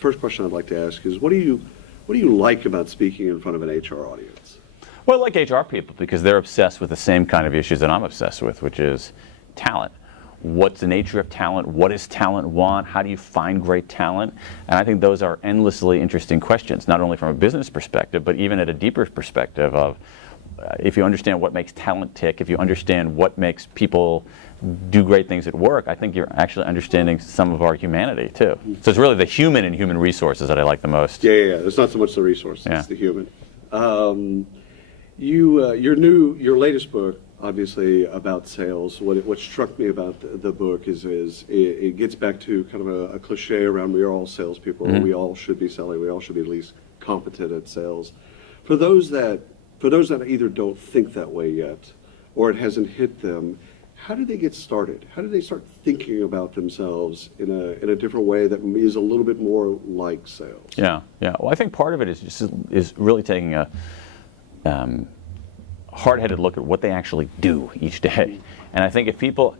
first question I'd like to ask is, what do you like about speaking in front of an HR audience? Well, I like HR people because they're obsessed with the same kind of issues that I'm obsessed with, which is talent. What's the nature of talent? What does talent want? How do you find great talent? And I think those are endlessly interesting questions, not only from a business perspective, but even at a deeper perspective of if you understand what makes talent tick, if you understand what makes people do great things at work, I think you're actually understanding some of our humanity too. So it's really the human and human resources that I like the most. Yeah. It's not so much the resources, it's the human. Your latest book, obviously about sales. What struck me about the book is it gets back to kind of a cliche around we are all salespeople. Mm-hmm. We all should be selling. We all should be at least competent at sales. For those that either don't think that way yet, or it hasn't hit them, how do they get started? How do they start thinking about themselves in a different way that is a little bit more like sales? Yeah. Well, I think part of it is really taking a hard-headed look at what they actually do each day. And I think if people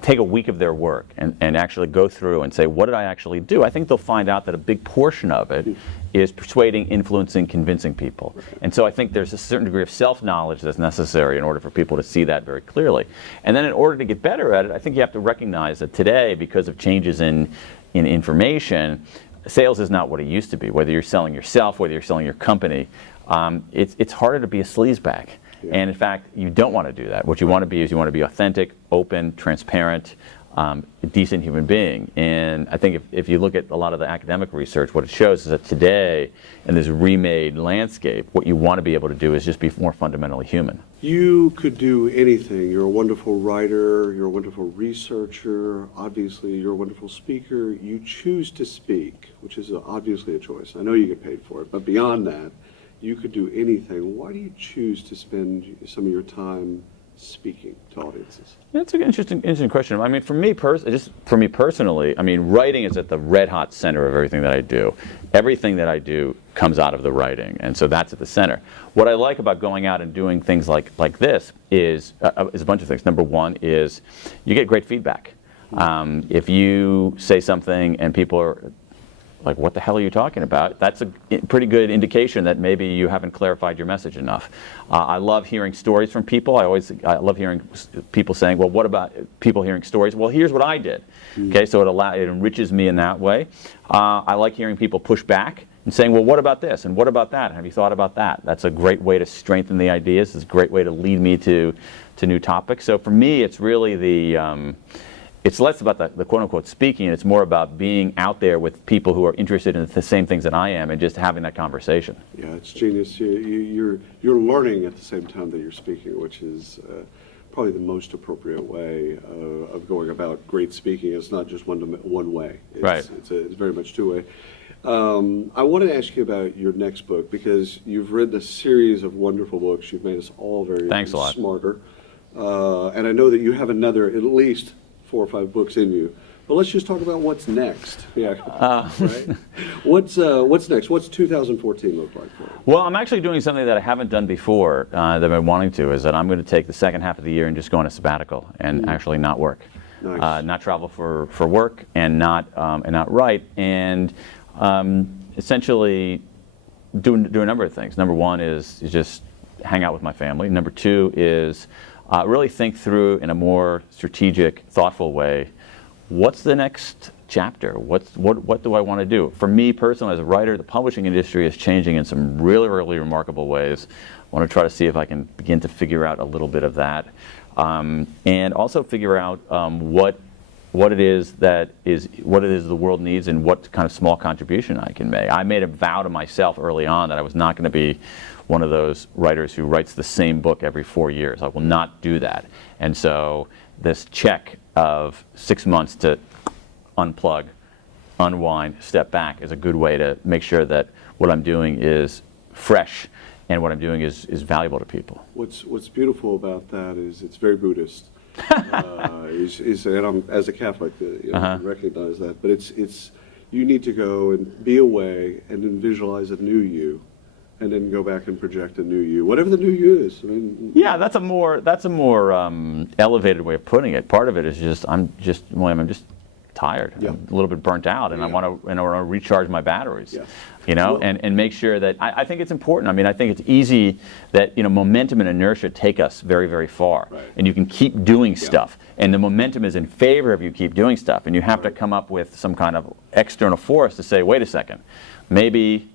take a week of their work and actually go through and say, what did I actually do? I think they'll find out that a big portion of it is persuading, influencing, convincing people. And so I think there's a certain degree of self-knowledge that's necessary in order for people to see that very clearly. And then in order to get better at it, I think you have to recognize that today, because of changes in information, sales is not what it used to be. Whether you're selling yourself, whether you're selling your company, it's harder to be a sleazebag. Yeah. And in fact, you don't want to do that. What you want to be is you want to be authentic, open, transparent, a decent human being. And I think if you look at a lot of the academic research, what it shows is that today, in this remade landscape, what you want to be able to do is just be more fundamentally human. You could do anything. You're a wonderful writer, you're a wonderful researcher, obviously you're a wonderful speaker. You choose to speak, which is obviously a choice. I know you get paid for it, but beyond that, you could do anything. Why do you choose to spend some of your time speaking to audiences? That's an interesting question. I mean, for me personally, I mean, writing is at the red-hot center of everything that I do. Everything that I do comes out of the writing, and so that's at the center. What I like about going out and doing things like this is a bunch of things. Number one is you get great feedback. If you say something and people are like, what the hell are you talking about? That's a pretty good indication that maybe you haven't clarified your message enough. I love hearing stories from people. I love hearing people saying, well, what about people hearing stories? Well, here's what I did. Okay, so it enriches me in that way. I like hearing people push back and saying, well, what about this? And what about that? Have you thought about that? That's a great way to strengthen the ideas. It's a great way to lead me to new topics. So for me, it's really it's less about the quote-unquote speaking, and it's more about being out there with people who are interested in the same things that I am and just having that conversation. Yeah, it's genius. You're learning at the same time that you're speaking, which is probably the most appropriate way of going about great speaking. It's not just one way. Right. It's very much two-way. I want to ask you about your next book, because you've written a series of wonderful books. You've made us all very smarter. And I know that you have another, at least 4 or 5 books in you. But let's just talk about what's next. Yeah, right? What's next? What's 2014 look like for you? Well, I'm actually doing something that I haven't done before that I've been wanting to, is that I'm going to take the second half of the year and just go on a sabbatical and actually not work. Nice. Not travel for work and not write, and essentially do a number of things. Number one is just hang out with my family. Number two is really think through in a more strategic, thoughtful way, what's the next chapter? What do I want to do? For me personally, as a writer, the publishing industry is changing in some really, really remarkable ways. I want to try to see if I can begin to figure out a little bit of that, and also figure out what it is the world needs and what kind of small contribution I can make. I made a vow to myself early on that I was not going to be one of those writers who writes the same book every 4 years. I will not do that. And so this check of 6 months to unplug, unwind, step back is a good way to make sure that what I'm doing is fresh and what I'm doing is valuable to people. What's beautiful about that is it's very Buddhist. And I'm, as a Catholic, I recognize that. But it's you need to go and be away and then visualize a new you, and then go back and project a new you, whatever the new you is. I mean, yeah, that's a more elevated way of putting it. Part of it is I'm just tired, Yeah. I'm a little bit burnt out, and I want to recharge my batteries. Yeah. You know, Well, and make sure that I think it's important. I mean, I think it's easy that momentum and inertia take us very, very far, Right. and you can keep doing stuff, and the momentum is in favor of you keep doing stuff, and you have to come up with some kind of external force to say, wait a second, maybe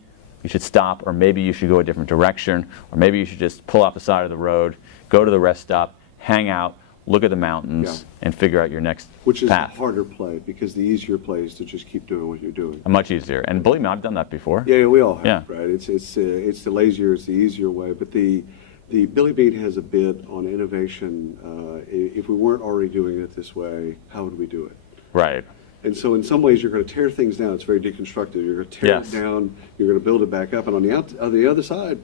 you should stop, or maybe you should go a different direction, or maybe you should just pull off the side of the road, go to the rest stop, hang out, look at the mountains, and figure out your next Which is path. a harder play, because the easier play is to just keep doing what you're doing. Much easier, and believe me, I've done that before. Yeah, we all have, Yeah. right? It's the lazier, it's the easier way. But the Billy Bean has a bit on innovation. If we weren't already doing it this way, how would we do it? Right. And so in some ways, you're going to tear things down. It's very deconstructive. You're going to tear Yes. it down. You're going to build it back up. And on the other side,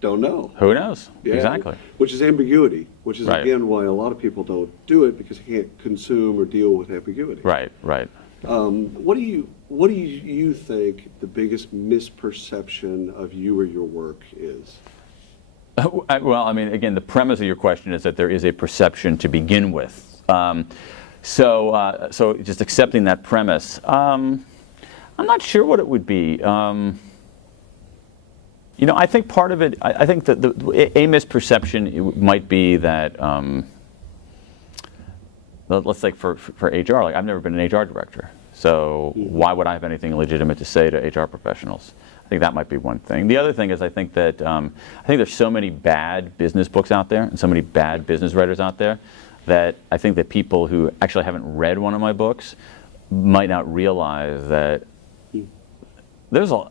don't know. Who knows? Yeah, Exactly. Which is ambiguity, which is, Right. again, why a lot of people don't do it, because they can't consume or deal with ambiguity. Right. Right. What do you think the biggest misperception of you or your work is? Well, I mean, again, the premise of your question is that there is a perception to begin with. So just accepting that premise, I'm not sure what it would be. I think part of it, I think that a misperception might be that, let's say for HR, like I've never been an HR director, so why would I have anything legitimate to say to HR professionals? I think that might be one thing. The other thing is I think that there's so many bad business books out there and so many bad business writers out there that I think that people who actually haven't read one of my books might not realize that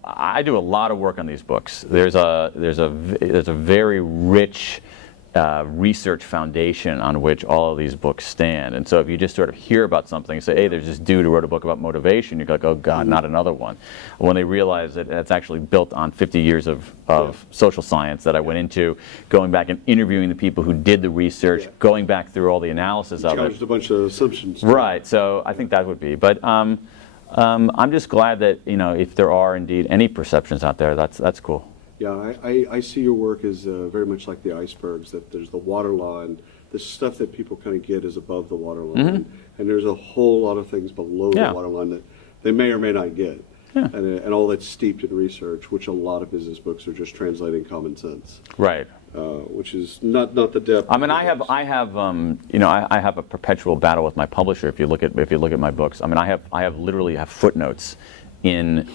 I do a lot of work on these books. There's a very rich research foundation on which all of these books stand. And so if you just sort of hear about something and say, hey, there's this dude who wrote a book about motivation, you're like, oh God, not another one. When they realize that it's actually built on 50 years of social science that I went into, going back and interviewing the people who did the research, going back through all the analysis of it. Challenged a bunch of assumptions. Right, so I think that would be. But I'm just glad that, if there are indeed any perceptions out there, that's cool. Yeah, I see your work as very much like the icebergs, that there's the waterline, the stuff that people kind of get is above the waterline, and there's a whole lot of things below the waterline that they may or may not get, and all that's steeped in research, which a lot of business books are just translating common sense. Right. Which is not the depth. I mean, I have a perpetual battle with my publisher. If you look at my books, I mean, I literally have footnotes in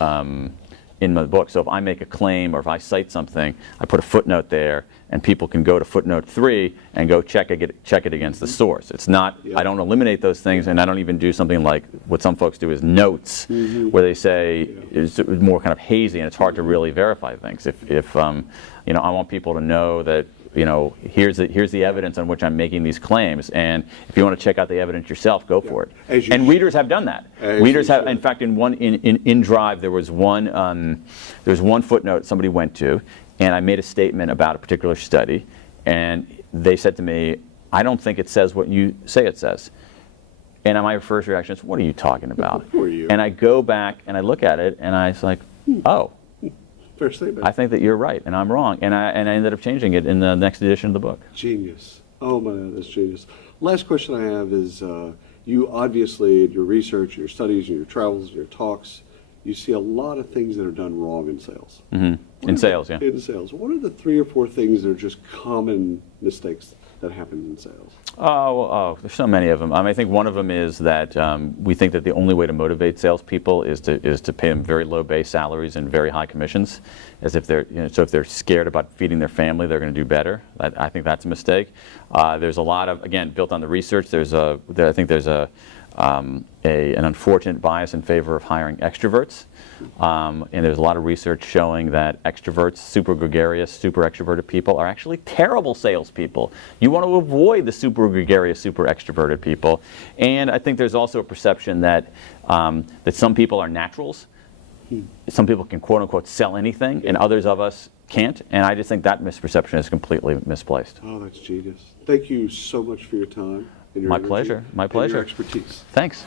my book. So if I make a claim or if I cite something, I put a footnote there, and people can go to footnote 3 and go check it against the source. It's not. I don't eliminate those things, and I don't even do something like what some folks do is notes, where they say it's more kind of hazy and it's hard to really verify things. If I want people to know that here's the evidence on which I'm making these claims, and if you want to check out the evidence yourself, go for it. And readers have done that. Readers have, in fact, in Drive there was one footnote somebody went to, and I made a statement about a particular study, and they said to me, I don't think it says what you say it says. And my first reaction is, what are you talking about? Who are you? And I go back and I look at it, and I was like, oh. Fair statement. I think that you're right and I'm wrong, and I ended up changing it in the next edition of the book. Genius. Oh man, that's genius. Last question I have is, you obviously, in your research, your studies, your travels, your talks, you see a lot of things that are done wrong in sales. In sales, yeah. In sales. What are the 3 or 4 things that are just common mistakes that happen in sales? There's so many of them. I think one of them is that we think that the only way to motivate salespeople is to pay them very low base salaries and very high commissions, as if they're so if they're scared about feeding their family, they're going to do better. I think that's a mistake. There's a lot of, again, built on the research. I think there's an unfortunate bias in favor of hiring extroverts. And there's a lot of research showing that extroverts, super gregarious, super extroverted people are actually terrible salespeople. You want to avoid the super gregarious, super extroverted people. And I think there's also a perception that some people are naturals. Some people can quote unquote sell anything, and others of us can't. And I just think that misperception is completely misplaced. Oh, that's genius. Thank you so much for your time. And your My energy pleasure. My and pleasure. your expertise. Thanks.